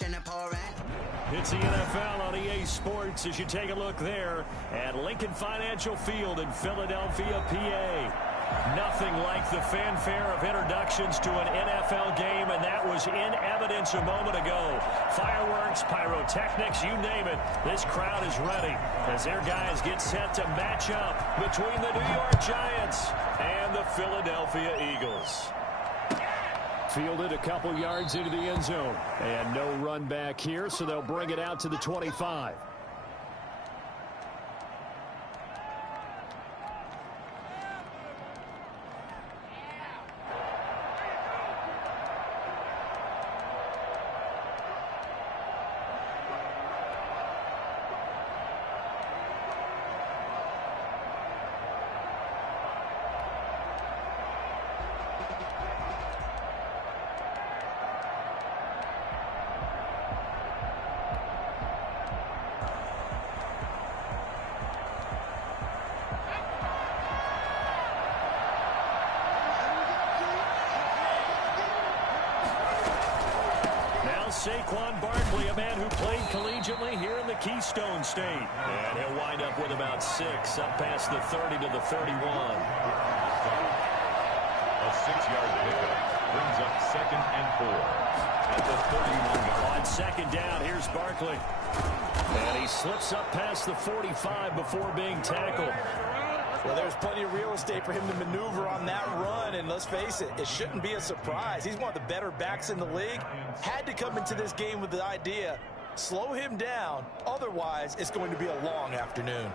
It's the NFL on EA Sports as you take a look there at Lincoln Financial Field in Philadelphia, PA. Nothing like the fanfare of introductions to an NFL game, and that was in evidence a moment ago. Fireworks, pyrotechnics, you name it. This crowd is ready as their guys get set to match up between the New York Giants and the Philadelphia Eagles. Fielded a couple yards into the end zone. And no run back here, so they'll bring it out to the 25. Saquon Barkley, a man who played collegiately here in the Keystone State. And he'll wind up with about 6 up past the 30 to the 31. A 6-yard pickup brings up 2nd and 4 at the 31. On 2nd down, here's Barkley. And he slips up past the 45 before being tackled. Well, there's plenty of real estate for him to maneuver on that run, and let's face it, it shouldn't be a surprise. He's one of the better backs in the league. Had to come into this game with the idea, slow him down, otherwise it's going to be a long afternoon.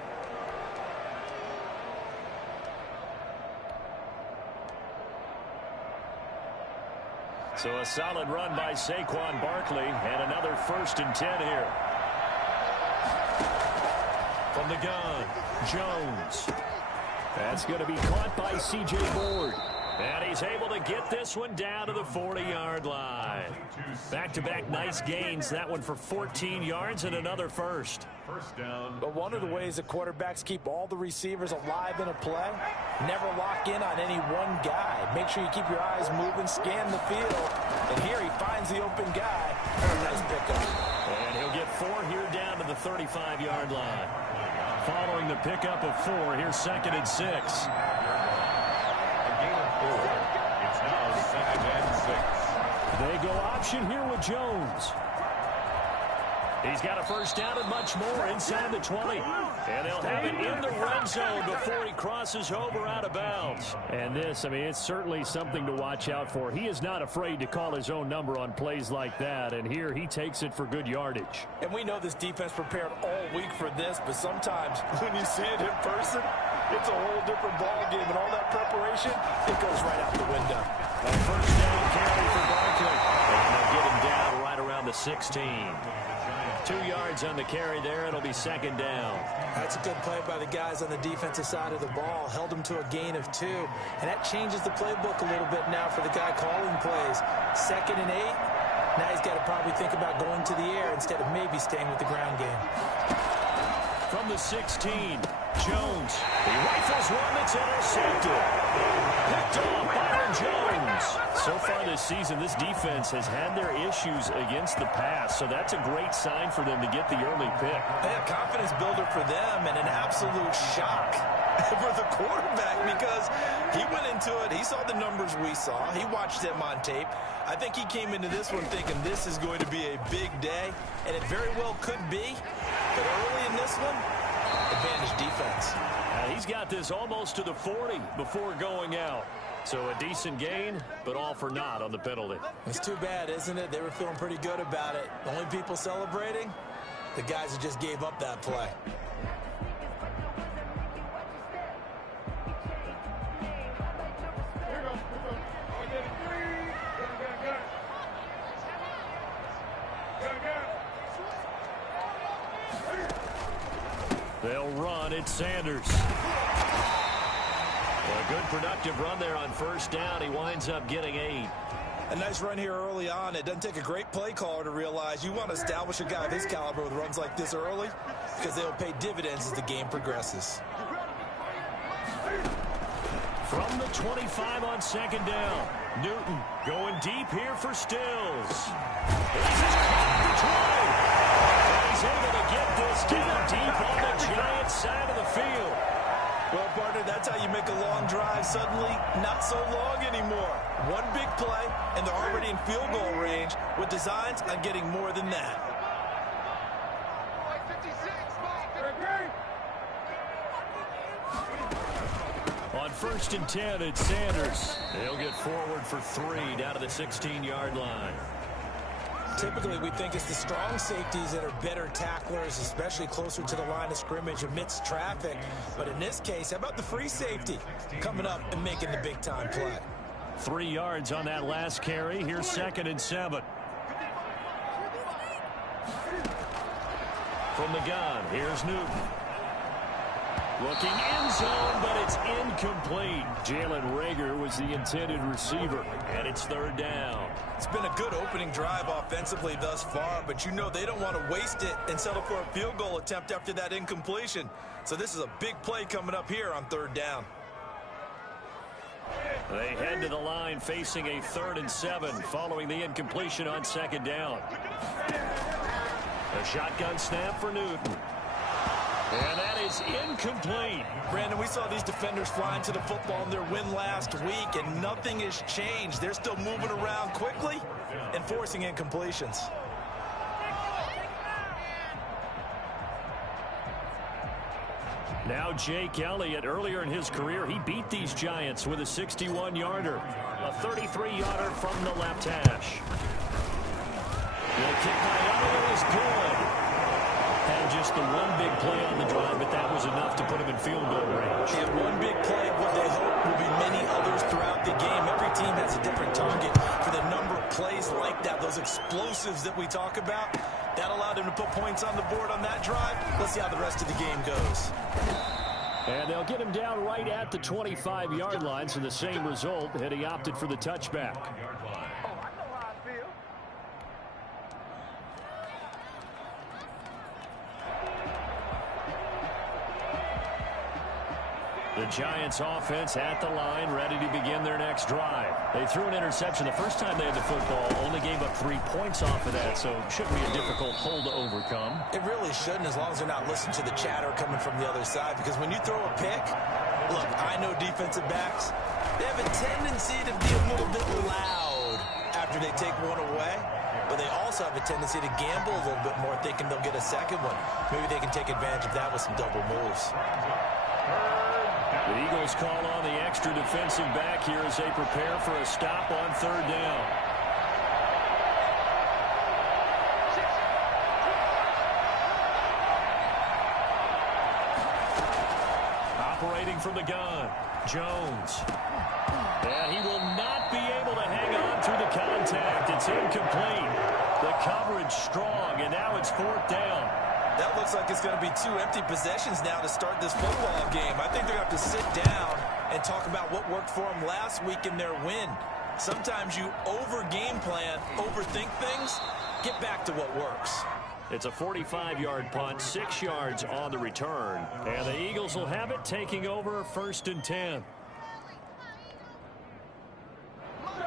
So a solid run by Saquon Barkley, and another 1st and 10 here. From the gun, Jones. That's going to be caught by C.J. Board. And he's able to get this one down to the 40-yard line. Back-to-back nice gains. That one for 14 yards and another first. First down. But one of the ways the quarterbacks keep all the receivers alive in a play, never lock in on any one guy. Make sure you keep your eyes moving, scan the field. And here he finds the open guy. A nice pickup. And he'll get 4 here down to the 35-yard line. Following the pickup of 4, here's 2nd and 6. A gain of 4. It's now 2nd and 6. They go option here with Jones. He's got a first down and much more inside the 20. And they'll have it in the red zone before he crosses over out of bounds. And this, I mean, it's certainly something to watch out for. He is not afraid to call his own number on plays like that. And here he takes it for good yardage. And we know this defense prepared all week for this, but sometimes when you see it in person, it's a whole different ball game. And all that preparation, it goes right out the window. A first down carry for Barkley. And they'll get him down right around the 16. 2 yards on the carry there. It'll be 2nd down. That's a good play by the guys on the defensive side of the ball. Held them to a gain of 2. And that changes the playbook a little bit now for the guy calling plays. 2nd and 8. Now he's got to probably think about going to the air instead of maybe staying with the ground game. From the 16, Jones. He rifles one that's intercepted. Picked off Byron Jones. So far this season, this defense has had their issues against the pass, so that's a great sign for them to get the early pick. A confidence builder for them and an absolute shock for the quarterback because he went into it. He saw the numbers we saw. He watched them on tape. I think he came into this one thinking this is going to be a big day, and it very well could be. But early in this one, advantage defense. He's got this almost to the 40 before going out. So a decent gain, but all for naught on the penalty. It's too bad, isn't it? They were feeling pretty good about it. The only people celebrating, the guys who just gave up that play. They'll run. It's Sanders. A good productive run there on first down. He winds up getting 8. A nice run here early on. It doesn't take a great play caller to realize you want to establish a guy of his caliber with runs like this early because they'll pay dividends as the game progresses. From the 25 on second down, Newton going deep here for Stills. This is caught for Not so long anymore. One big play, and they're already in field goal range with designs on getting more than that. On 1st and 10, it's Sanders. They'll get forward for 3 down to the 16-yard line. Typically, we think it's the strong safeties that are better tacklers, especially closer to the line of scrimmage amidst traffic. But in this case, how about the free safety coming up and making the big-time play? 3 yards on that last carry. Here's 2nd and 7. From the gun, here's Newton. Looking end zone, but it's incomplete. Jalen Reagor was the intended receiver, and it's 3rd down. It's been a good opening drive offensively thus far, but you know they don't want to waste it and settle for a field goal attempt after that incompletion. So this is a big play coming up here on 3rd down. They head to the line facing a 3rd and 7 following the incompletion on 2nd down. A shotgun snap for Newton. And that is incomplete. Brandon, we saw these defenders flying to the football in their win last week, and nothing has changed. They're still moving around quickly and forcing incompletions. Now Jake Elliott, earlier in his career, he beat these Giants with a 61-yarder. A 33-yarder from the left hash. The kick by Elliott is good. Had just the one big play on the drive, but that was enough to put him in field goal range. And one big play, what they hope will be many others throughout the game. Every team has a different target for the number of plays like that, those explosives that we talk about. That allowed him to put points on the board on that drive. Let's see how the rest of the game goes. And they'll get him down right at the 25-yard line, so the same result, and he opted for the touchback. The Giants offense at the line, ready to begin their next drive. They threw an interception the first time they had the football, only gave up 3 points off of that, so shouldn't be a difficult hole to overcome. It really shouldn't, as long as they're not listening to the chatter coming from the other side, because when you throw a pick, look, I know defensive backs, they have a tendency to be a little bit loud after they take one away, but they also have a tendency to gamble a little bit more, thinking they'll get a second one. Maybe they can take advantage of that with some double moves. The Eagles call on the extra defensive back here as they prepare for a stop on 3rd down. Operating from the gun, Jones. And he will not be able to hang on through the contact. It's incomplete. The coverage strong, and now it's 4th down. That looks like it's going to be 2 empty possessions now to start this football game. I think they're going to have to sit down and talk about what worked for them last week in their win. Sometimes you over-game plan, overthink things, get back to what works. It's a 45-yard punt, 6 yards on the return. And the Eagles will have it, taking over 1st and 10.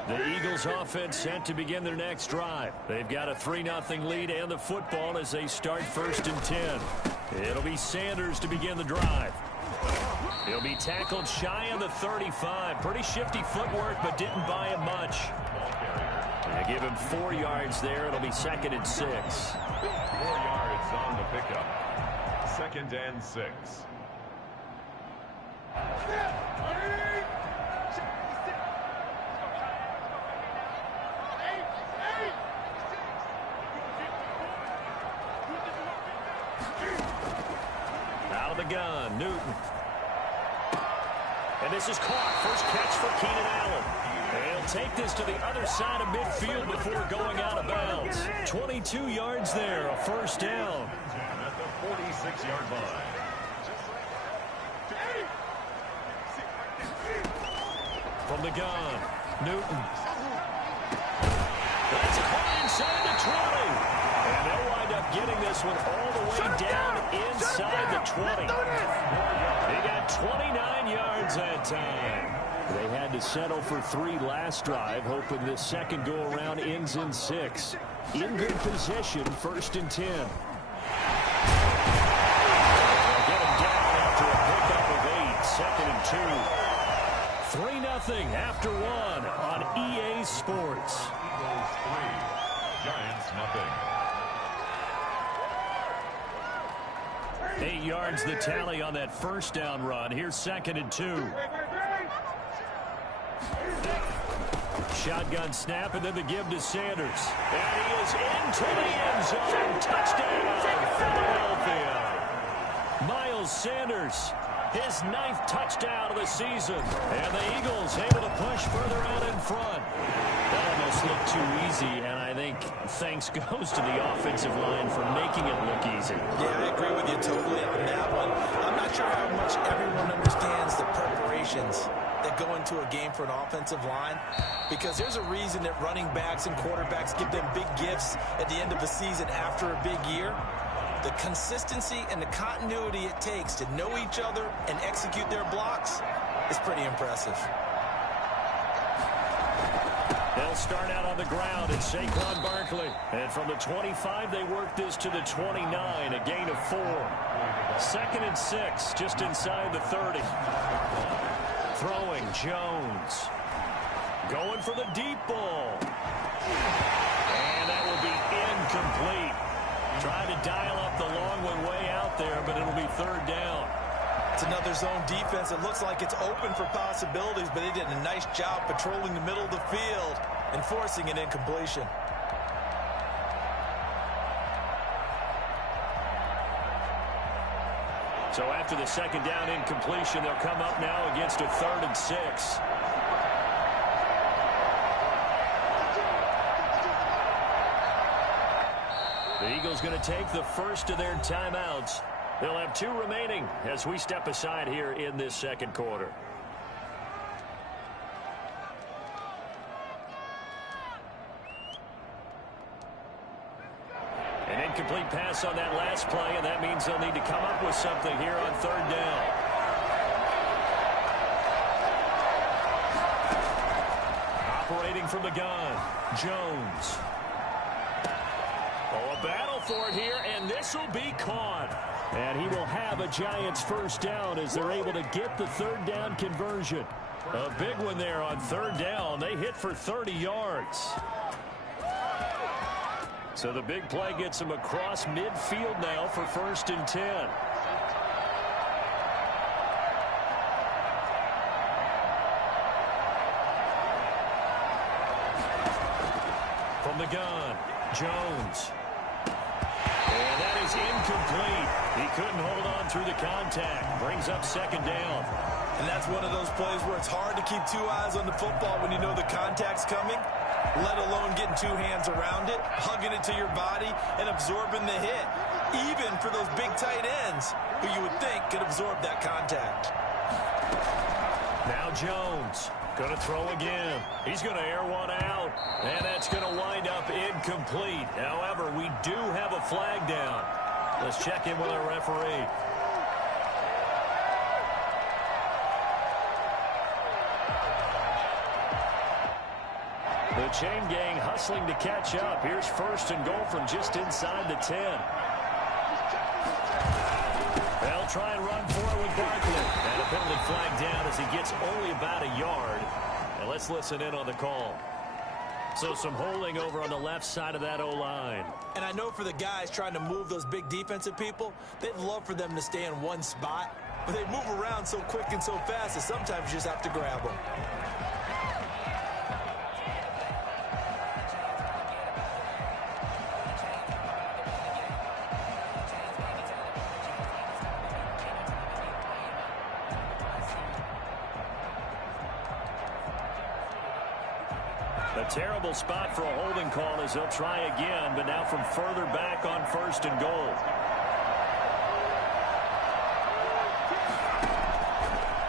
The Eagles offense set to begin their next drive. They've got a 3-0 lead and the football as they start 1st and 10. It'll be Sanders to begin the drive. He'll be tackled shy of the 35. Pretty shifty footwork, but didn't buy him much. They give him 4 yards there. It'll be 2nd and 6. 4 yards on the pickup. 2nd and 6. Out of the gun, Newton. And this is caught. First catch for Keenan Allen. They'll take this to the other side of midfield before going out of bounds. 22 yards there, a 1st down. At the 46-yard line. From the gun, Newton. That's caught inside the 20. And they'll wind up getting this one all the way down inside the 20. They got 29 yards that time. They had to settle for 3 last drive, hoping this second go-around ends in 6. In good position, 1st and 10. They'll get him down after a pickup of 8, 2nd and 2. 3-0 after one on EA Sports. Eagles 3, Giants nothing. 8 yards the tally on that first down run. Here's 2nd and 2. Shotgun snap, and then the give to Sanders. And he is into the end zone. Touchdown, Philadelphia. Miles Sanders, his 9th touchdown of the season. And the Eagles able to push further out in front. That almost looked too easy, and I think thanks goes to the offensive line for making it look easy. Yeah, I agree with you totally on that one. I'm not sure how much everyone understands the preparations that go into a game for an offensive line, because there's a reason that running backs and quarterbacks give them big gifts at the end of the season after a big year. The consistency and the continuity it takes to know each other and execute their blocks is pretty impressive. They'll start out on the ground at Saquon Barkley. And from the 25, they work this to the 29, a gain of 4. 2nd and 6, just inside the 30. Throwing Jones. Going for the deep ball. And that will be incomplete. Trying to dial up the long one way out there, but it'll be 3rd down. It's another zone defense. It looks like it's open for possibilities, but they did a nice job patrolling the middle of the field and forcing an incompletion. So after the 2nd down incompletion, they'll come up now against a 3rd and 6. The Eagles going to take the first of their timeouts. They'll have 2 remaining as we step aside here in this 2nd quarter. An incomplete pass on that last play, and that means they'll need to come up with something here on 3rd down. Operating from the gun, Jones. Oh, a battle for it here, and this will be caught. And he will have a Giants first down as they're able to get the 3rd down conversion. A big one there on 3rd down. They hit for 30 yards. So the big play gets them across midfield now for 1st and 10. From the gun, Jones. And that is incomplete. He couldn't hold on through the contact. Brings up 2nd down. And that's one of those plays where it's hard to keep 2 eyes on the football when you know the contact's coming, let alone getting 2 hands around it, hugging it to your body, and absorbing the hit, even for those big tight ends who you would think could absorb that contact. Now Jones going to throw again. He's going to air one out, and that's going to wind up incomplete. However, we do have a flag down. Let's check in with our referee. The chain gang hustling to catch up. Here's 1st and goal from just inside the 10. They'll try and run for it with Barkley. And a penalty flag down as he gets only about a yard. And let's listen in on the call. So some holding over on the left side of that O-line. And I know for the guys trying to move those big defensive people, they'd love for them to stay in one spot. But they move around so quick and so fast that sometimes you just have to grab them. A terrible spot for a holding call as they'll try again, but now from further back on 1st and goal.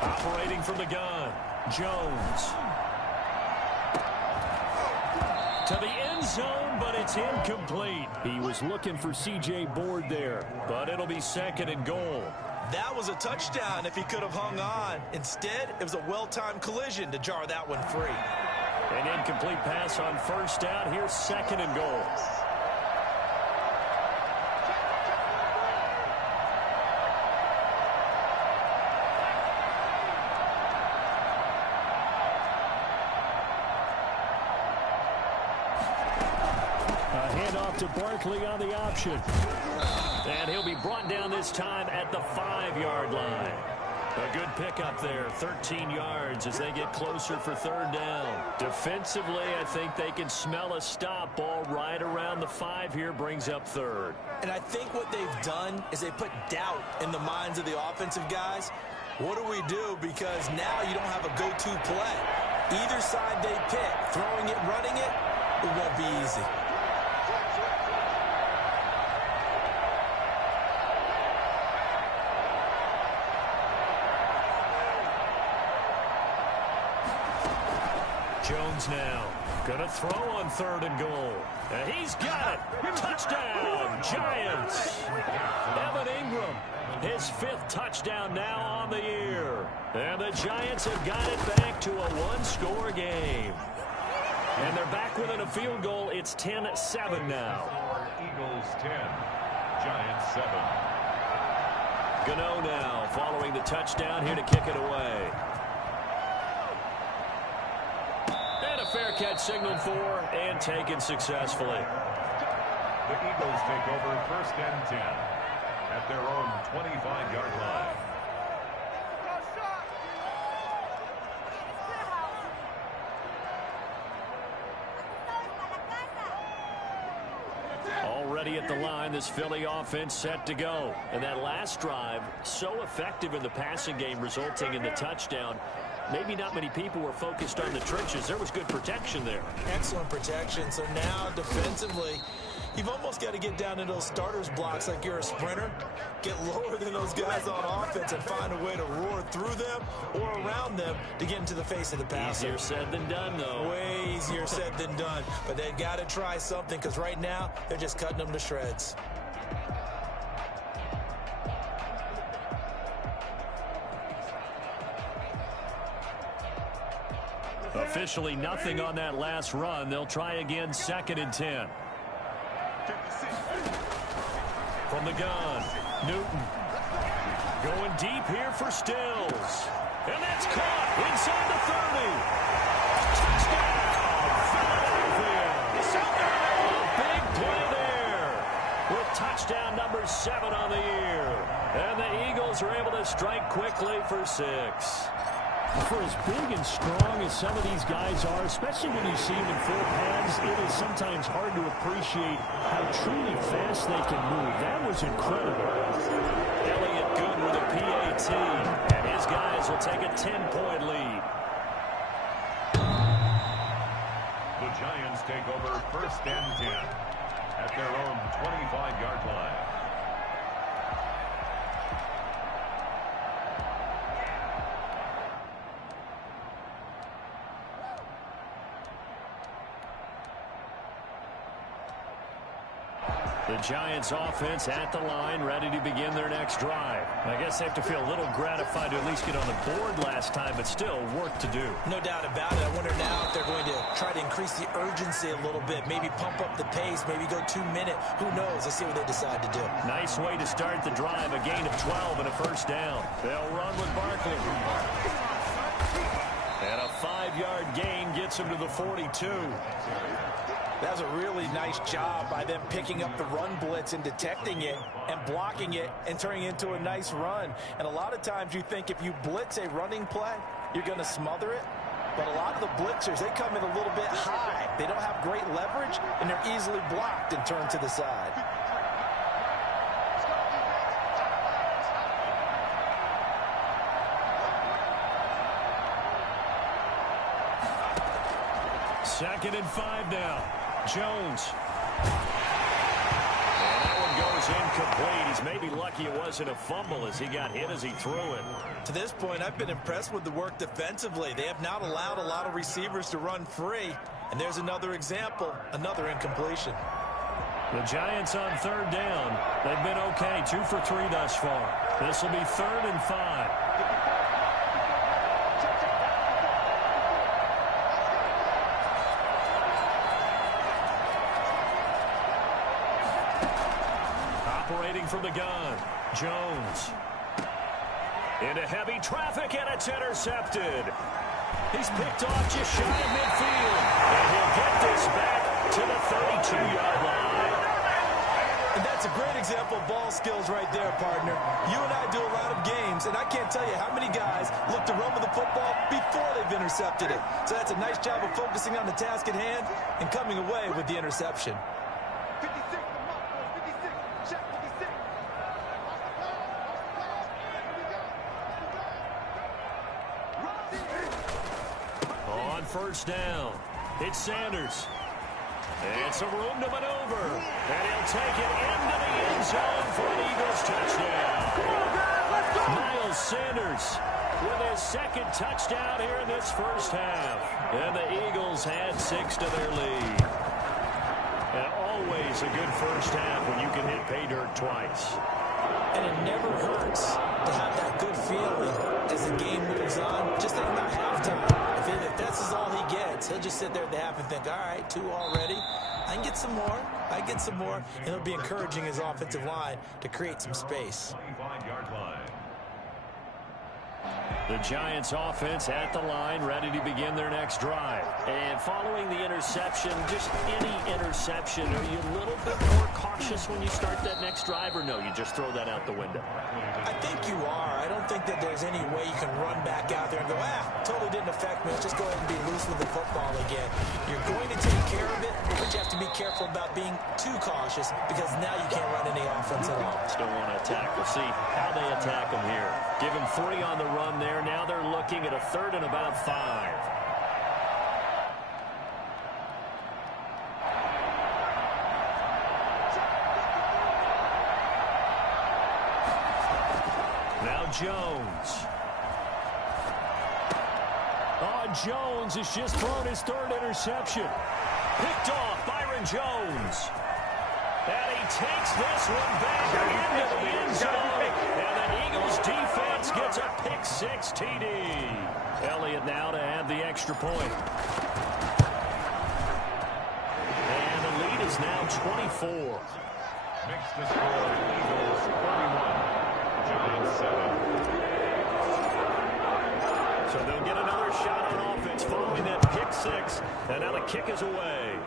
Operating from the gun, Jones. To the end zone, but it's incomplete. He was looking for C.J. Board there, but it'll be 2nd and goal. That was a touchdown if he could have hung on. Instead, it was a well-timed collision to jar that one free. An incomplete pass on 1st down. Here's 2nd and goal. off to Barkley on the option. And he'll be brought down this time at the 5-yard line. A good pickup there, 13 yards as they get closer for third down. Defensively, I think they can smell a stop. Ball right around the 5 here brings up third. And I think what they've done is they put doubt in the minds of the offensive guys. What do we do? Because now you don't have a go-to play. Either side they pick, throwing it, running it, it won't be easy. Jones now gonna throw on 3rd and goal. And he's got it. Touchdown, Giants. Evan Ingram, his 5th touchdown now on the year. And the Giants have got it back to a 1-score game. And they're back within a field goal. It's 10-7 now. Eagles 10, Giants 7. Gano now following the touchdown here to kick it away. And a fair catch signaled for and taken successfully. The Eagles take over 1st and 10 at their own 25-yard line. Already at the line, this Philly offense set to go. And that last drive, so effective in the passing game, resulting in the touchdown. Maybe not many people were focused on the trenches. There was good protection there. Excellent protection. So now defensively, you've almost got to get down to those starters blocks like you're a sprinter. Get lower than those guys on offense and find a way to roar through them or around them to get into the face of the passer. Easier said than done, though. Way easier said than done. But they've got to try something because right now they're just cutting them to shreds. Officially nothing on that last run. They'll try again, 2nd and 10. From the gun, Newton. Going deep here for Stills. And that's caught inside the 30. Touchdown, Philadelphia. A big play there with touchdown number 7 on the year. And the Eagles are able to strike quickly for 6. For as big and strong as some of these guys are, especially when you see them in full pads, it is sometimes hard to appreciate how truly fast they can move. That was incredible. Elliott good with a PAT, and his guys will take a 10-point lead. The Giants take over 1st and 10 at their own 25-yard line. The Giants offense at the line, ready to begin their next drive. I guess they have to feel a little gratified to at least get on the board last time, but still work to do. No doubt about it. I wonder now if they're going to try to increase the urgency a little bit, maybe pump up the pace, maybe go 2-minute. Who knows? Let's see what they decide to do. Nice way to start the drive, a gain of 12 and a 1st down. They'll run with Barkley. And a 5-yard gain gets him to the 42. That was a really nice job by them picking up the run blitz and detecting it and blocking it and turning it into a nice run. And a lot of times you think if you blitz a running play, you're going to smother it. But a lot of the blitzers, they come in a little bit high. They don't have great leverage, and they're easily blocked and turned to the side. Second and 5 now. Jones. And that one goes incomplete. He's maybe lucky it wasn't a fumble as he got hit as he threw it. To this point, I've been impressed with the work defensively. They have not allowed a lot of receivers to run free. And there's another example, another incompletion. The Giants on 3rd down. They've been okay, 2 for 3 thus far. This will be 3rd and 5. From the gun, Jones. Into heavy traffic, and it's intercepted. He's picked off just shy of midfield. And he'll get this back to the 32-yard line. That's a great example of ball skills right there, partner. You and I do a lot of games, and I can't tell you how many guys look to run with the football before they've intercepted it. So that's a nice job of focusing on the task at hand and coming away with the interception. 56, check 56. On first down, it's Sanders. It's a room to maneuver, and he'll take it into the end zone for an Eagles touchdown. Miles Sanders with his second touchdown here in this first half. And the Eagles had 6 to their lead. And always a good first half when you can hit pay dirt twice. And it never hurts to have that good feeling as the game moves on. Just think about halftime. If that's all he gets, he'll just sit there at the half and think, all right, 2 already. I can get some more. I get some more. And it'll be encouraging his offensive line to create some space. 25-yard line. The Giants offense at the line, ready to begin their next drive. And following the interception, just any interception, are you a little bit more cautious when you start that next drive, or no, you just throw that out the window? I think you are. I don't think that there's any way you can run back out there and go, totally didn't affect me. Let's just go ahead and be loose with the football again. You're going to take care of it, but you have to be careful about being too cautious because now you can't run any offense at all. Don't want to attack. We'll see how they attack them here. Give him 3 on the run there. Now they're looking at a 3rd and about 5. Now Jones. Jones has just thrown his 3rd interception. Picked off Byron Jones. And he takes this one back into the end zone. And the Eagles defense gets a pick-6 TD. Elliott now to add the extra point. And the lead is now 24. Makes the score Eagles 31, Giants 7. So they'll get another shot on offense following that pick-6. And now the kick is away.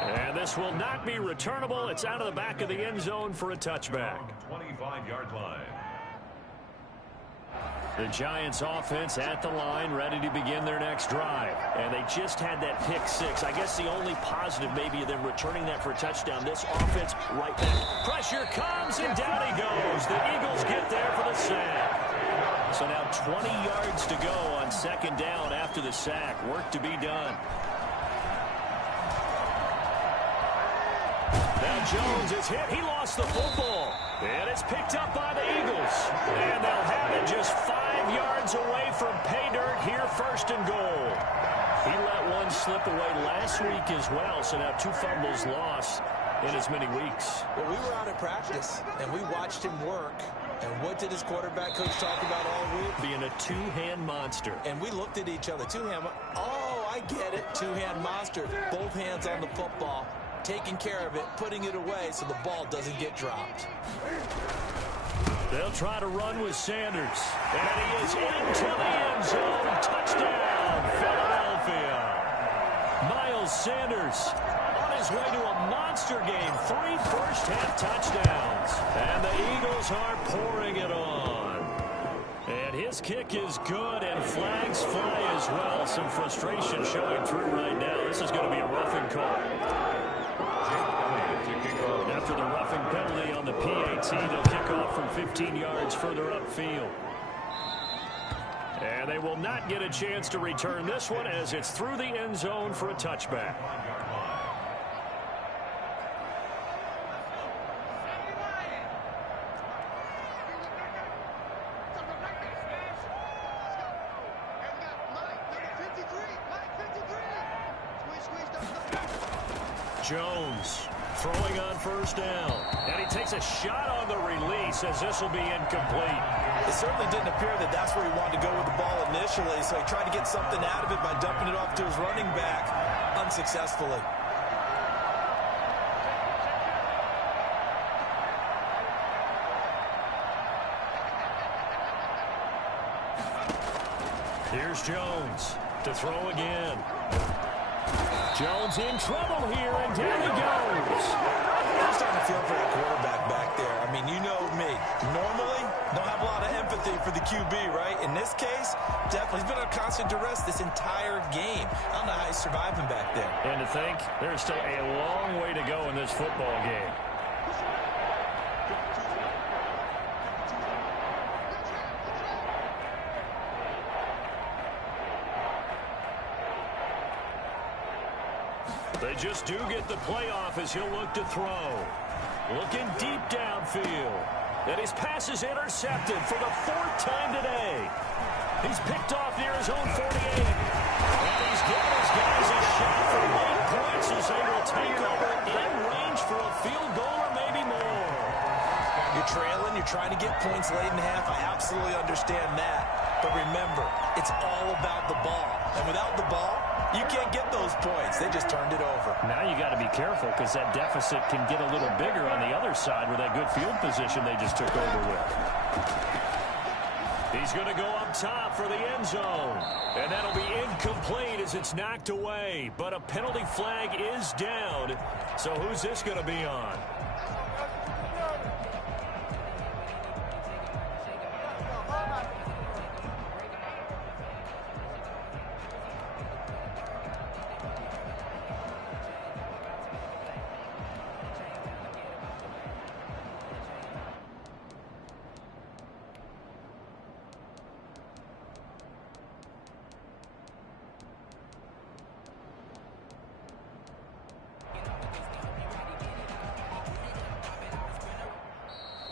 And this will not be returnable. It's out of the back of the end zone for a touchback. 25-yard line. The Giants offense at the line, ready to begin their next drive. And they just had that pick-6. I guess the only positive maybe of them returning that for a touchdown. This offense right back. Pressure comes, and down he goes. The Eagles get there for the sack. So now 20 yards to go on 2nd down after the sack. Work to be done. Now Jones is hit. He lost the football. And it's picked up by the Eagles. And they'll have it just 5 yards away from pay dirt here, 1st and goal. He let one slip away last week as well. So now 2 fumbles lost in as many weeks. Well, we were out at practice, and we watched him work. And what did his quarterback coach talk about all week? Being a 2-hand monster. And we looked at each other. 2-hand. Oh, I get it. 2-hand monster. Both hands on the football. Taking care of it, putting it away so the ball doesn't get dropped. They'll try to run with Sanders. And he is into the end zone. Touchdown, Philadelphia. Miles Sanders on his way to a monster game. 3 first-half touchdowns. And the Eagles are pouring it on. And his kick is good, and flags fly as well. Some frustration showing through right now. This is going to be a roughing call. After the roughing penalty on the PAT, they'll kick off from 15 yards further upfield. And they will not get a chance to return this one as it's through the end zone for a touchback. Jones throwing on 1st down. And he takes a shot on the release as this will be incomplete. It certainly didn't appear that that's where he wanted to go with the ball initially, so he tried to get something out of it by dumping it off to his running back unsuccessfully. Here's Jones to throw again. Jones in trouble here, and down he goes. this case, definitely he's been under constant duress this entire game. I don't know how he's surviving back there. And to think, there's still a long way to go in this football game. They just do get the playoff as he'll look to throw. Looking deep downfield. And his pass is intercepted for the 4th time today. He's picked off near his own 48. And he's given his guys a shot for late points as they will take over in range for a field goal or maybe more. You're trailing. You're trying to get points late in the half. I absolutely understand that. But remember, it's all about the ball. And without the ball, you can't get those points. They just turned it over. Now you got to be careful because that deficit can get a little bigger on the other side with that good field position they just took over with. He's going to go up top for the end zone. And that'll be incomplete as it's knocked away. But a penalty flag is down. So who's this going to be on?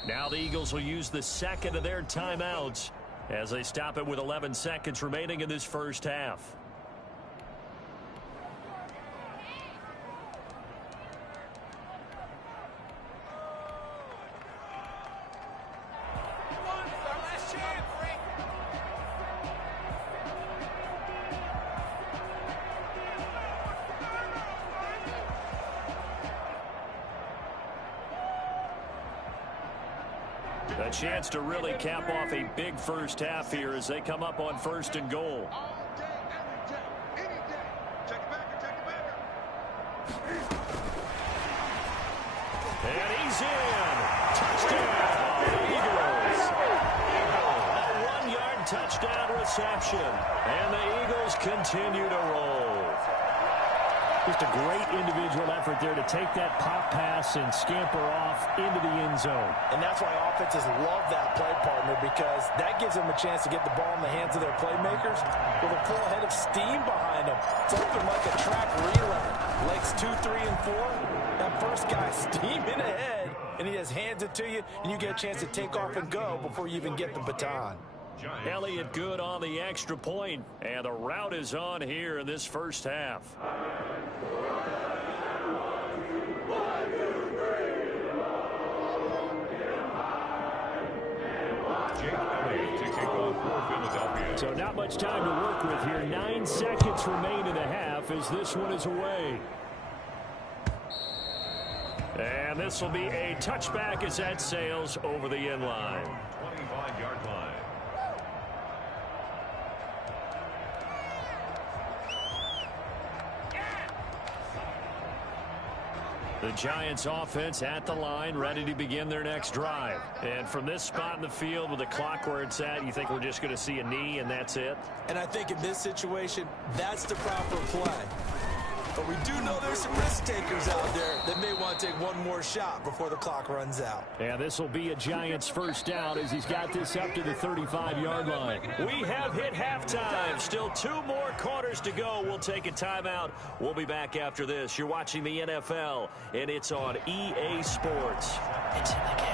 Now the Eagles will use the second of their timeouts as they stop it with 11 seconds remaining in this first half. A chance to really cap off a big first half here as they come up on 1st and goal. All day, every day, any day. Check it back, check it back. And he's in. Touchdown, Eagles. A 1-yard touchdown reception. And the Eagles continue to roll. Just a great individual effort there to take that pop pass and scamper off into the end zone. And that's why offenses love that play, partner, because that gives them a chance to get the ball in the hands of their playmakers with a full head of steam behind them. It's open like a track relay. Legs 2, 3, and 4. That first guy steaming ahead, and he just hands it to you, and you get a chance to take off and go before you even get the baton. Elliott good on the extra point, and the route is on here in this first half. So not much time to work with here. 9 seconds remain in the half as this one is away. And this will be a touchback as that sails over the end line. 25-yard line. The Giants offense at the line, ready to begin their next drive. And from this spot in the field with the clock where it's at, you think we're just going to see a knee and that's it? And I think in this situation, that's the proper play. But we do know there's some risk takers out there that may want to take one more shot before the clock runs out. And this will be a Giants first down as he's got this up to the 35-yard line. We have hit halftime. Still 2 more quarters to go. We'll take a timeout. We'll be back after this. You're watching the NFL, and it's on EA Sports. It's in the game.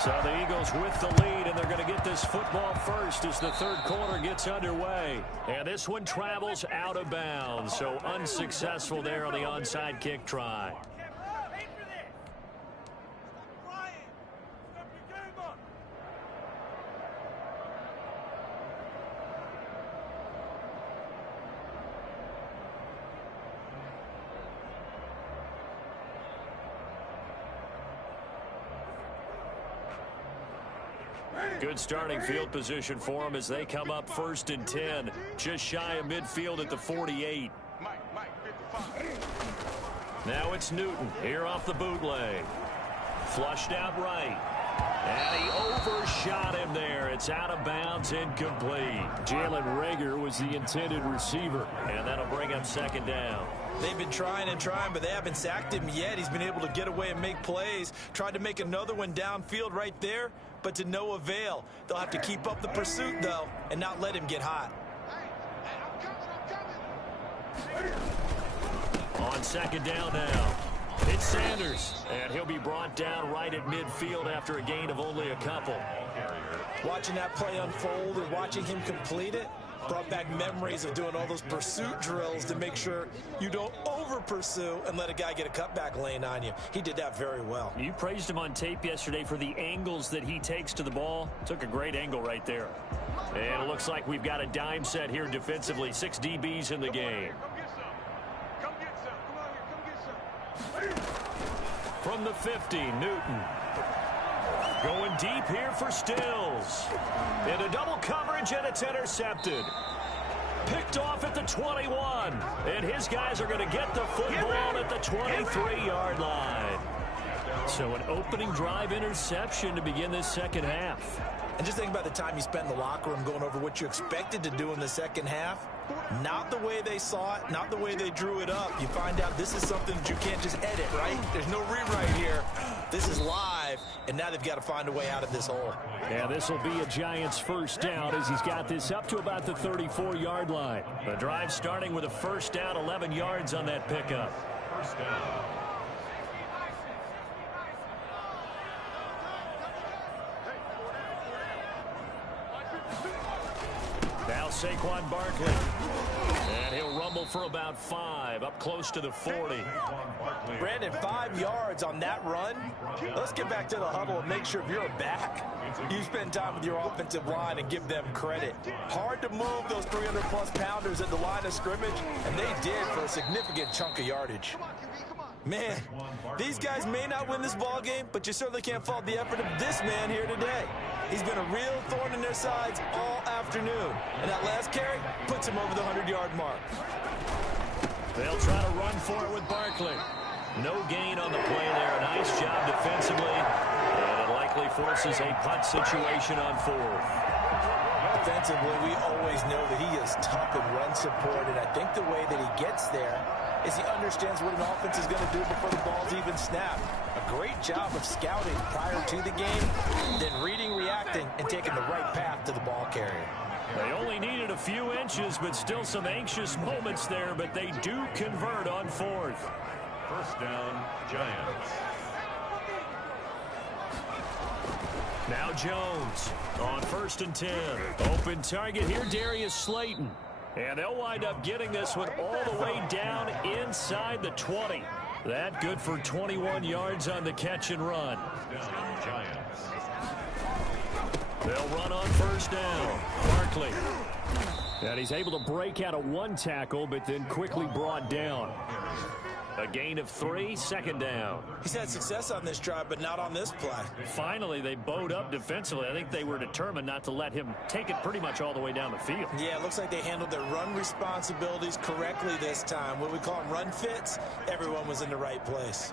So the Eagles with the lead, and they're going to get this football first as the 3rd quarter gets underway. And this one travels out of bounds, so unsuccessful there on the onside kick try. Good starting field position for them as they come up 1st and 10. Just shy of midfield at the 48. Mike, 55. Now it's Newton here off the bootleg. Flushed out right. And he overshot him there. It's out of bounds, incomplete. Jalen Reagor was the intended receiver, and that'll bring up second down. They've been trying and trying, but they haven't sacked him yet. He's been able to get away and make plays. Tried to make another one downfield right there, but to no avail. They'll have to keep up the pursuit, though, and not let him get hot. On second down now, it's Sanders, and he'll be brought down right at midfield after a gain of only a couple. Watching that play unfold and watching him complete it brought back memories of doing all those pursuit drills to make sure you don't over-pursue and let a guy get a cutback lane on you. He did that very well. You praised him on tape yesterday for the angles that he takes to the ball. Took a great angle right there. And it looks like we've got a dime set here defensively. 6 DBs in the game. Come get some. Come on here. Come get some. From the 50, Newton. Going deep here for Stills. Into double coverage, and it's intercepted. Picked off at the 21. And his guys are going to get the football at the 23-yard line. So an opening drive interception to begin this second half. And just think about the time you spent in the locker room going over what you expected to do in the second half. Not the way they saw it, not the way they drew it up. You find out this is something that you can't just edit, right? There's no rewrite here. This is live, and now they've got to find a way out of this hole. Yeah, this will be a Giants first down as he's got this up to about the 34-yard line. The drive starting with a first down, 11 yards on that pickup. First down. Now Saquon Barkley. And he'll rumble for about 5, up close to the 40. Brandon, 5 yards on that run. Let's get back to the huddle and make sure if you're a back, you spend time with your offensive line and give them credit. Hard to move those 300-plus pounders at the line of scrimmage, and they did for a significant chunk of yardage. Man, these guys may not win this ball game, but you certainly can't fault the effort of this man here today. He's been a real thorn in their sides all afternoon. And that last carry puts him over the 100-yard mark. They'll try to run for it with Barkley. No gain on the play there. A nice job defensively. And it likely forces a punt situation on 4th. Defensively, we always know that he is tough and run support. And I think the way that he gets there is he understands what an offense is going to do before the ball's even snapped. A great job of scouting prior to the game, then reading, reacting, and taking the right path to the ball carrier. They only needed a few inches, but still some anxious moments there, but they do convert on 4th. First down, Giants. Now Jones on 1st and 10. Open target here, Darius Slayton. And they'll wind up getting this one all the way down inside the 20. That good for 21 yards on the catch and run. Down, Giants. They'll run on 1st down. Barkley. And he's able to break out of 1 tackle, but then quickly brought down. A gain of 3, second down. He's had success on this drive, but not on this play. Finally, they bowed up defensively. I think they were determined not to let him take it pretty much all the way down the field. Yeah, it looks like they handled their run responsibilities correctly this time. What we call them run fits, everyone was in the right place.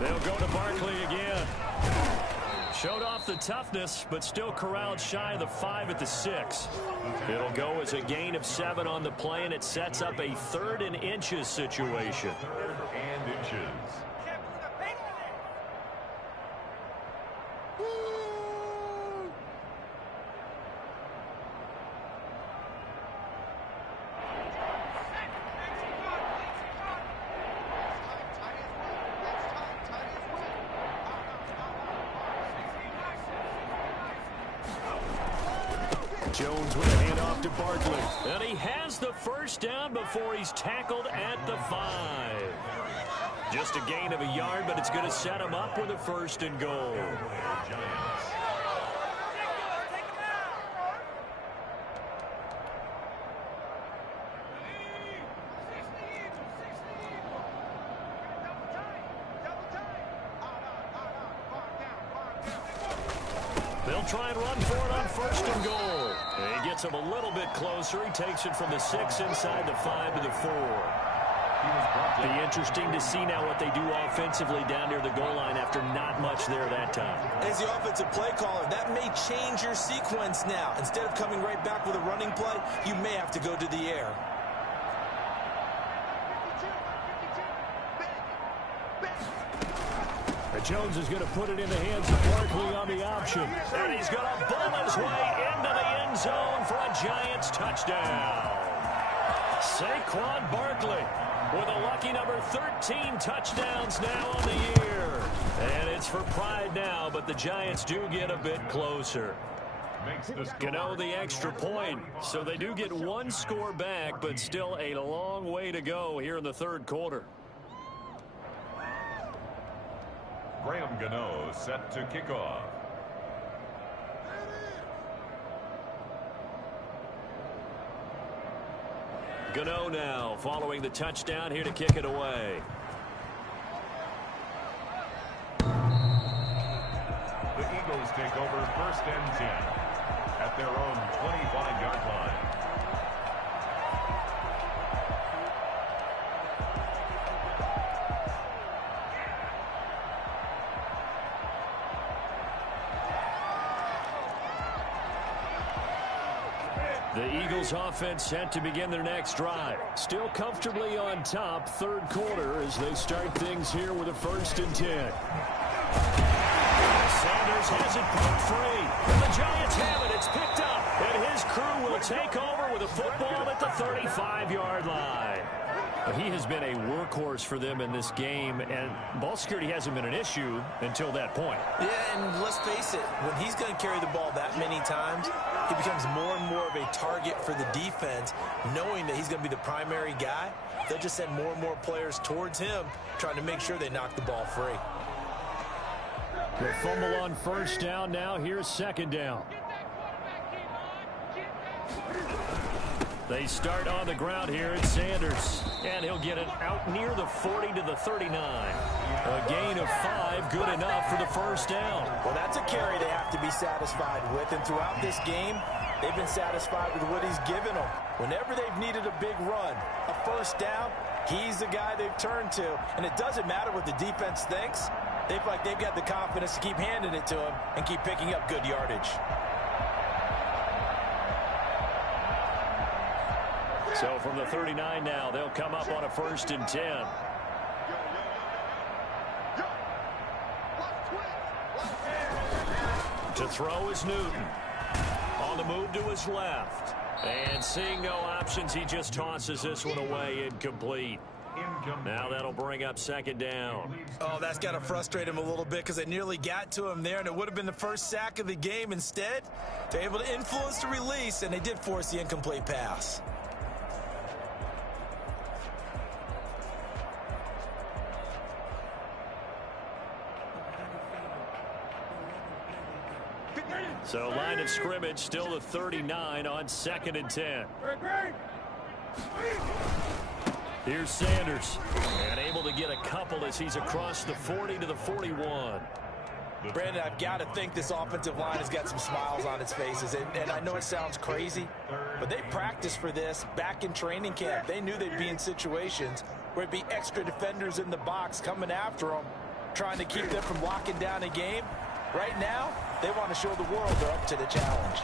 They'll go to Barkley again. Showed off the toughness, but still corralled shy of the 5 at the 6. It'll go as a gain of 7 on the play, and it sets up a 3rd and inches situation. 3rd and inches. Jones with a handoff to Barkley. And he has the first down before he's tackled at the 5. Just a gain of a yard, but it's going to set him up with a 1st and goal. They'll They'll try and run for it on 1st and goal. He gets him a little bit closer. He takes it from the 6 inside the 5 to the 4. Be interesting to see now what they do offensively down near the goal line after not much there that time. As the offensive play caller, that may change your sequence now. Instead of coming right back with a running play, you may have to go to the air. Jones is going to put it in the hands of Barkley on the option. And he's going to bowl his way into the end zone for a Giants touchdown. Saquon Barkley with a lucky number 13 touchdowns now on the year. And it's for pride now, but the Giants do get a bit closer. Gano the extra point, so they do get one score back, but still a long way to go here in the 3rd quarter. Graham Gano set to kick off. Gano now following the touchdown here to kick it away. The Eagles take over 1st and 10 at their own 25-yard line. The Eagles offense set to begin their next drive. Still comfortably on top, 3rd quarter as they start things here with a 1st and 10. Sanders has it poked free. And the Giants have it. It's picked up. And his crew will take over with a football at the 35-yard line. He has been a workhorse for them in this game, and ball security hasn't been an issue until that point. Yeah, and let's face it, when he's going to carry the ball that many times, he becomes more and more of a target for the defense, knowing that he's going to be the primary guy. They'll just send more and more players towards him, trying to make sure they knock the ball free. The fumble on 1st down now. Here's 2nd down. They start on the ground here. It's Sanders. And he'll get it out near the 40 to the 39. A gain of 5, good enough for the 1st down. Well, that's a carry they have to be satisfied with. And throughout this game, they've been satisfied with what he's given them. Whenever they've needed a big run, a 1st down, he's the guy they've turned to. And it doesn't matter what the defense thinks. They feel like they've got the confidence to keep handing it to him and keep picking up good yardage. So from the 39 now, they'll come up on a 1st and 10. To throw is Newton. On the move to his left. And seeing no options, he just tosses this one away, incomplete. Now that'll bring up 2nd down. Oh, that's got to frustrate him a little bit because they nearly got to him there, and it would have been the 1st sack of the game. Instead, they're able to influence the release, and they did force the incomplete pass. So line of scrimmage still the 39 on 2nd and 10. Here's Sanders. And able to get a couple as he's across the 40 to the 41. Brandon, I've got to think this offensive line has got some smiles on its faces. And I know it sounds crazy, but they practiced for this back in training camp. They knew they'd be in situations where it'd be extra defenders in the box coming after them, trying to keep them from locking down a game. Right now, they want to show the world they're up to the challenge.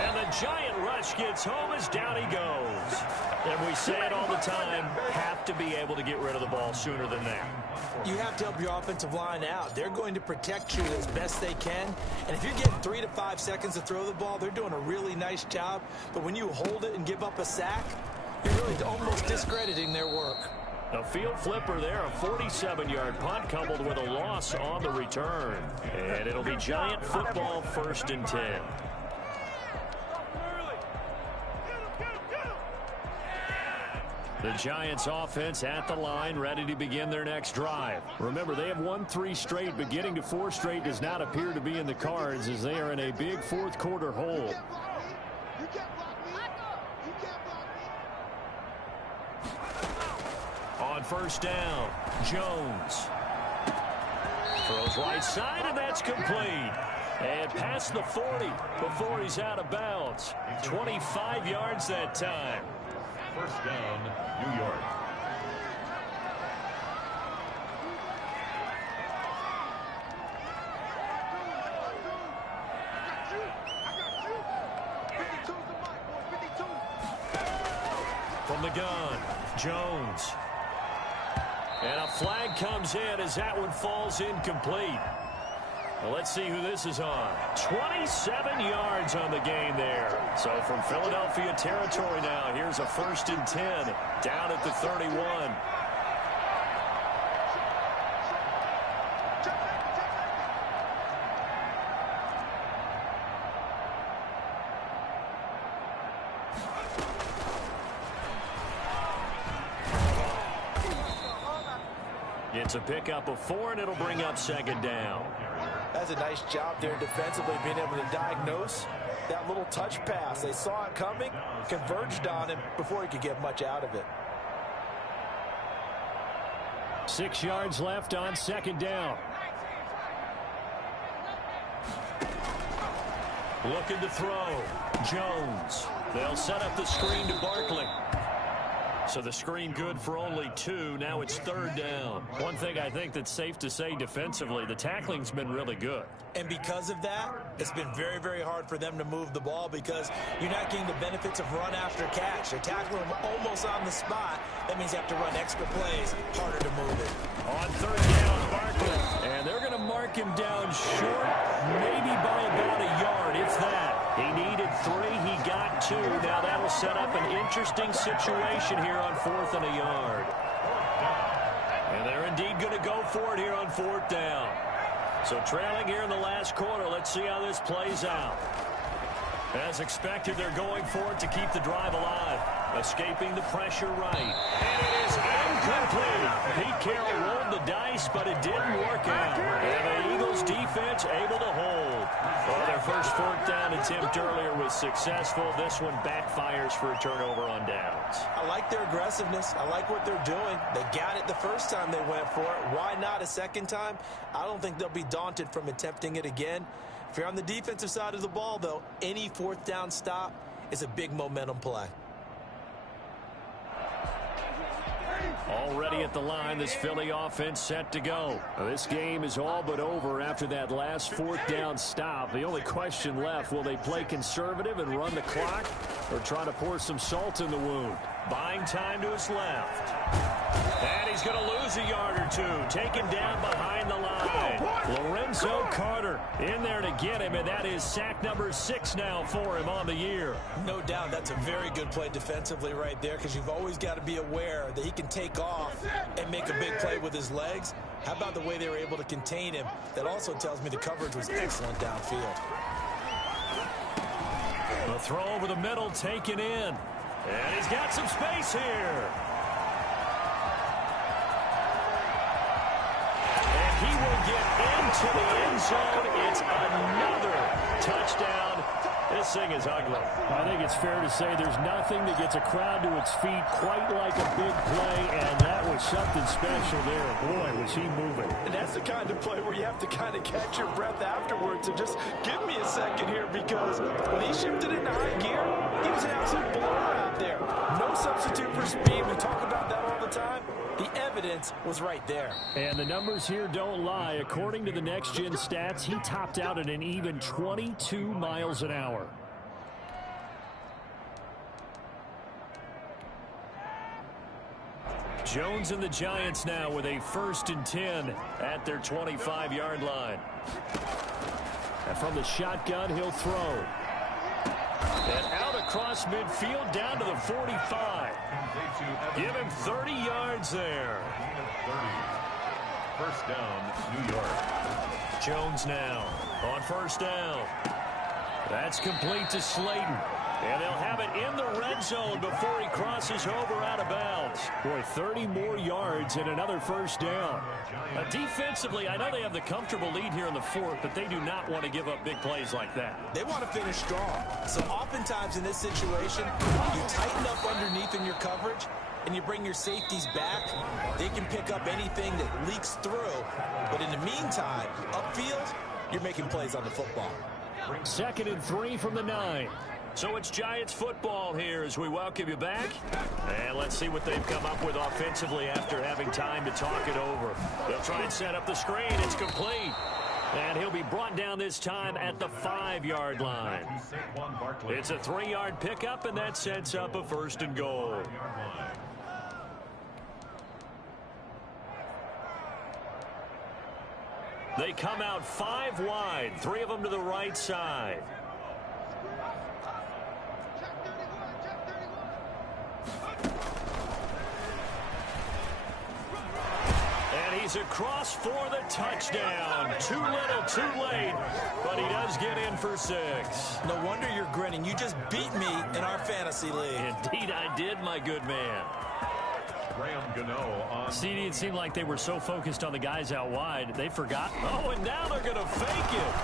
And the giant rush gets home as down he goes. And we say it all the time, have to be able to get rid of the ball sooner than that. You have to help your offensive line out. They're going to protect you as best they can. And if you're getting 3 to 5 seconds to throw the ball, they're doing a really nice job. But when you hold it and give up a sack, you're really almost discrediting their work. A field flipper there, a 47-yard punt coupled with a loss on the return. And it'll be Giant football 1st and 10. The Giants offense at the line, ready to begin their next drive. Remember, they have won 3 straight, but getting to 4 straight does not appear to be in the cards as they are in a big 4th quarter hole. On 1st down, Jones throws right side, and that's complete. And past the 40 before he's out of bounds. 25 yards that time. First down, New York. From the gun, Jones. And a flag comes in as that one falls incomplete. Well, let's see who this is on. 27 yards on the game there. So from Philadelphia territory now, here's a 1st and 10 down at the 31. It's a pickup of 4, and it'll bring up 2nd down. That's a nice job there defensively, being able to diagnose that little touch pass. They saw it coming, converged on him before he could get much out of it. 6 yards left on 2nd down. Looking to throw. Jones. They'll set up the screen to Barkley. So the screen good for only 2. Now it's 3rd down. One thing I think that's safe to say defensively, the tackling's been really good. And because of that, it's been very, very hard for them to move the ball because you're not getting the benefits of run after catch. They're tackling them almost on the spot. That means you have to run extra plays, harder to move it. On 3rd down, Barkley. And they're going to mark him down short, maybe by about a yard, if that. He needed 3. He got 2. Now that'll set up an interesting situation here on 4th and a yard. And they're indeed going to go for it here on 4th down. So trailing here in the last quarter. Let's see how this plays out. As expected, they're going for it to keep the drive alive. Escaping the pressure right. And it is incomplete. Pete Carroll rolled the dice, but it didn't work out. And the Eagles defense able to hold. Well, their first 4th down attempt earlier was successful. This one backfires for a turnover on downs. I like their aggressiveness. I like what they're doing. They got it the first time they went for it. Why not a second time? I don't think they'll be daunted from attempting it again. If you're on the defensive side of the ball, though, any 4th down stop is a big momentum play. Already at the line, this Philly offense set to go. This game is all but over after that last 4th down stop. The only question left, will they play conservative and run the clock or try to pour some salt in the wound? Buying time to his left. And he's going to lose a yard or 2. Taken down behind the line. Lorenzo Carter in there to get him, and that is sack number 6 now for him on the year. No doubt that's a very good play defensively right there because you've always got to be aware that he can take off and make a big play with his legs. How about the way they were able to contain him? That also tells me the coverage was excellent downfield. The throw over the middle taken in. And he's got some space here. And he will get into the end zone. It's another touchdown. This thing is ugly. I think it's fair to say there's nothing that gets a crowd to its feet quite like a big play, and that was something special there. Boy, was he moving. And that's the kind of play where you have to kind of catch your breath afterwards. So just give me a second here because when he shifted into high gear, he was an absolute blower out there. No substitute for speed. We talk about that all the time. The evidence was right there. And the numbers here don't lie. According to the Next Gen stats, he topped out at an even 22 miles an hour. Jones and the Giants now with a 1st and 10 at their 25-yard line. And from the shotgun, he'll throw. And out across midfield down to the 45. Give him 30 yards there. 30. First down, New York. Jones now on 1st down. That's complete to Slayton. And they'll have it in the red zone before he crosses over out of bounds. Boy, 30 more yards and another 1st down. Defensively, I know they have the comfortable lead here in the 4th, but they do not want to give up big plays like that. They want to finish strong. So oftentimes in this situation, you tighten up underneath in your coverage, and you bring your safeties back. They can pick up anything that leaks through. But in the meantime, upfield, you're making plays on the football. 2nd and 3 from the 9. So it's Giants football here as we welcome you back. And let's see what they've come up with offensively after having time to talk it over. They'll try and set up the screen. It's complete. And he'll be brought down this time at the 5-yard line. It's a 3-yard pickup, and that sets up a 1st and goal. They come out 5 wide, 3 of them to the right side. And he's across for the touchdown. Too little, too late, but he does get in for 6. No wonder you're grinning. You just beat me in our fantasy league. Indeed I did, my good man. Graham Gano on. CD, it seemed like they were so focused on the guys out wide, they forgot. Oh, and now they're going to fake it.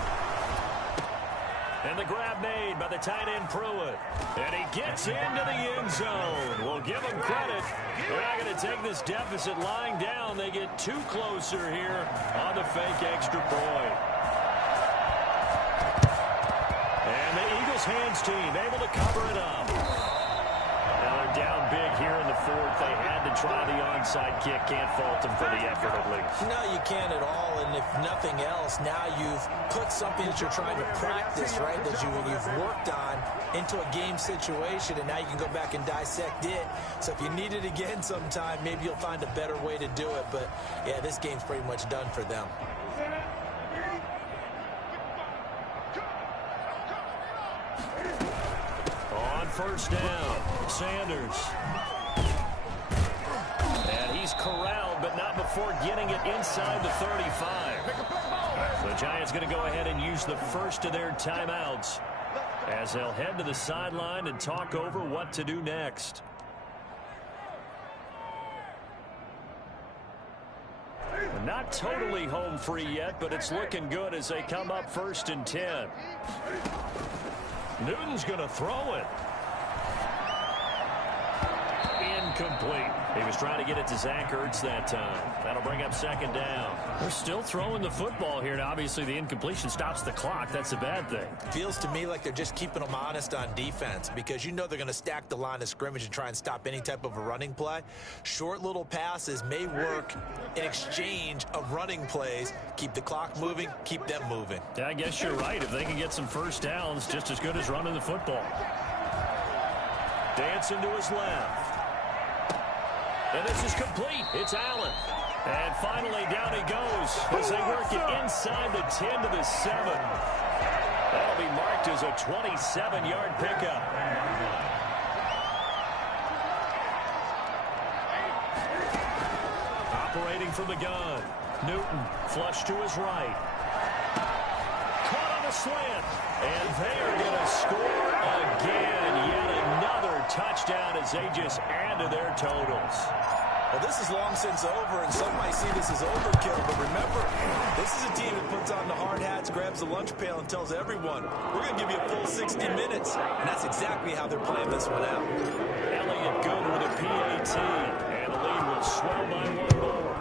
And the grab made by the tight end Pruitt. And he gets into the end zone. We'll give him credit. They're not going to take this deficit lying down. They get 2 closer here on the fake extra point. And the Eagles hands team able to cover it up. Now they're down big here in the 4th. They had to try the onside kick. Can't fault them for the effort at least. No, you can't at all. And if nothing else, now you've put something that you're trying to practice, right, that you've worked on into a game situation, and now you can go back and dissect it. So if you need it again sometime, maybe you'll find a better way to do it. But, yeah, this game's pretty much done for them. On 1st down, Sanders. And he's corralled, but not before getting it inside the 35. The Giants going to go ahead and use the first of their timeouts as they'll head to the sideline and talk over what to do next. Not totally home free yet, but it's looking good as they come up 1st and 10. Newton's going to throw it. Incomplete. He was trying to get it to Zach Ertz that time. That'll bring up 2nd down. They're still throwing the football here. Now, obviously, the incompletion stops the clock. That's a bad thing. Feels to me like they're just keeping them honest on defense because you know they're going to stack the line of scrimmage and try and stop any type of a running play. Short little passes may work in exchange of running plays. Keep the clock moving, keep them moving. Yeah, I guess you're right. If they can get some 1st downs, just as good as running the football. Dancing to his left. And this is complete. It's Allen. And finally, down he goes as they work it inside the 10 to the 7. That'll be marked as a 27-yard pickup. Operating from the gun. Newton flush to his right. Caught on a slant. And they are going to score again. Yet another touchdown as they just add to their totals. Well, this is long since over, and some might see this as overkill. But remember, this is a team that puts on the hard hats, grabs the lunch pail, and tells everyone, we're going to give you a full 60 minutes. And that's exactly how they're playing this one out. Elliott good with a PAT. And the lead will swell by 1 more.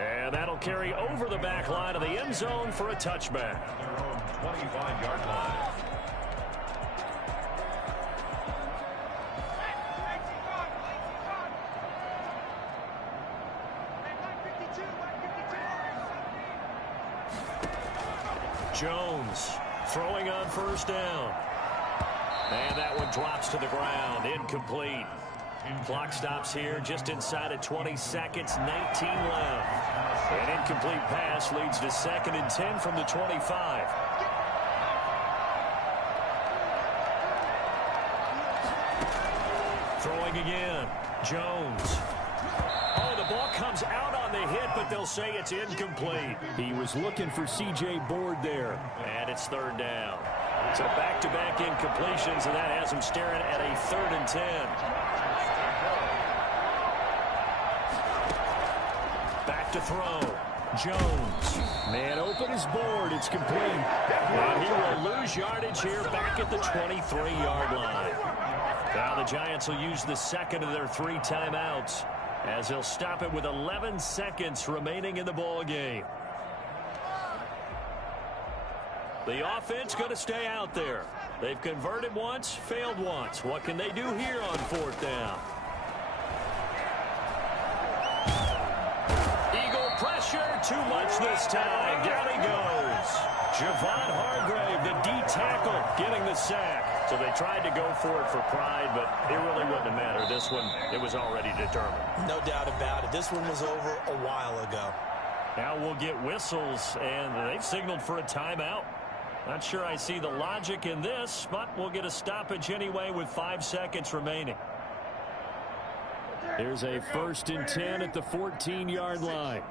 And that'll carry over the back line of the end zone for a touchback. Their own 25-yard line. Jones throwing on 1st down. And that one drops to the ground. Incomplete. Clock stops here just inside of 20 seconds. 19 left. An incomplete pass leads to 2nd and 10 from the 25. Throwing again. Jones. Oh, the ball comes out on the hit, but they'll say it's incomplete. He was looking for C.J. Board there. And it's 3rd down. So back-to-back incompletions, and that has him staring at a 3rd and 10. Back to throw. Jones. Man open is Board. It's complete. And he will lose yardage here back at the 23-yard line. Now the Giants will use the 2nd of their 3 timeouts as he'll stop it with 11 seconds remaining in the ball game. The offense going to stay out there. They've converted once, failed once. What can they do here on 4th down? Eagle pressure, too much this time. Down he goes. Javon Hargrave, the D tackle, getting the sack. So they tried to go for it for pride, but it really wouldn't have mattered. This one, it was already determined. No doubt about it. This one was over a while ago. Now we'll get whistles, and they've signaled for a timeout. Not sure I see the logic in this, but we'll get a stoppage anyway with 5 seconds remaining. Here's a 1st and 10 at the 14-yard line.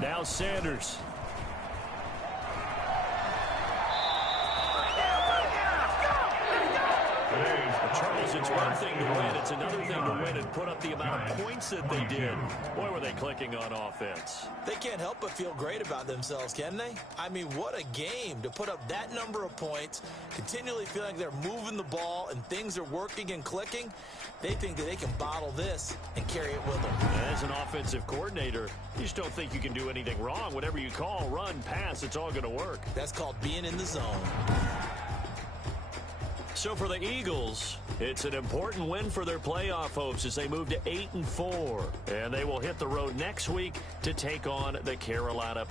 Now Sanders. Charles, it's one thing to win. It's another thing to win and put up the amount of points that they did. Boy, were they clicking on offense. They can't help but feel great about themselves, can they? I mean, what a game to put up that number of points, continually feeling they're moving the ball and things are working and clicking. They think that they can bottle this and carry it with them. As an offensive coordinator, you just don't think you can do anything wrong. Whatever you call, run, pass, it's all going to work. That's called being in the zone. So for the Eagles, it's an important win for their playoff hopes as they move to 8-4. And they will hit the road next week to take on the Carolina Panthers.